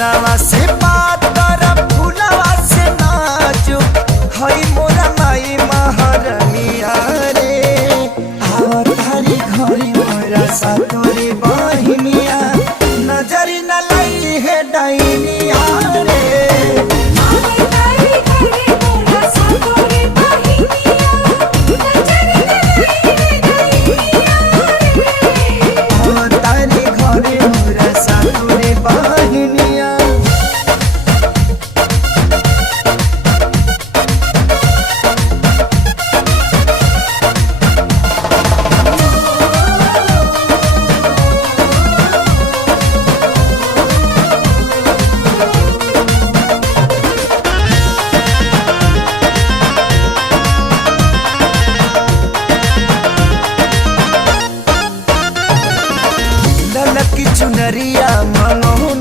बनवा से पातर फूलवा से नाजुक हई मोरा माई महारनिया रे आवतारी घरे मोरा सातोरे बहिनिया नजर न लाई है डाई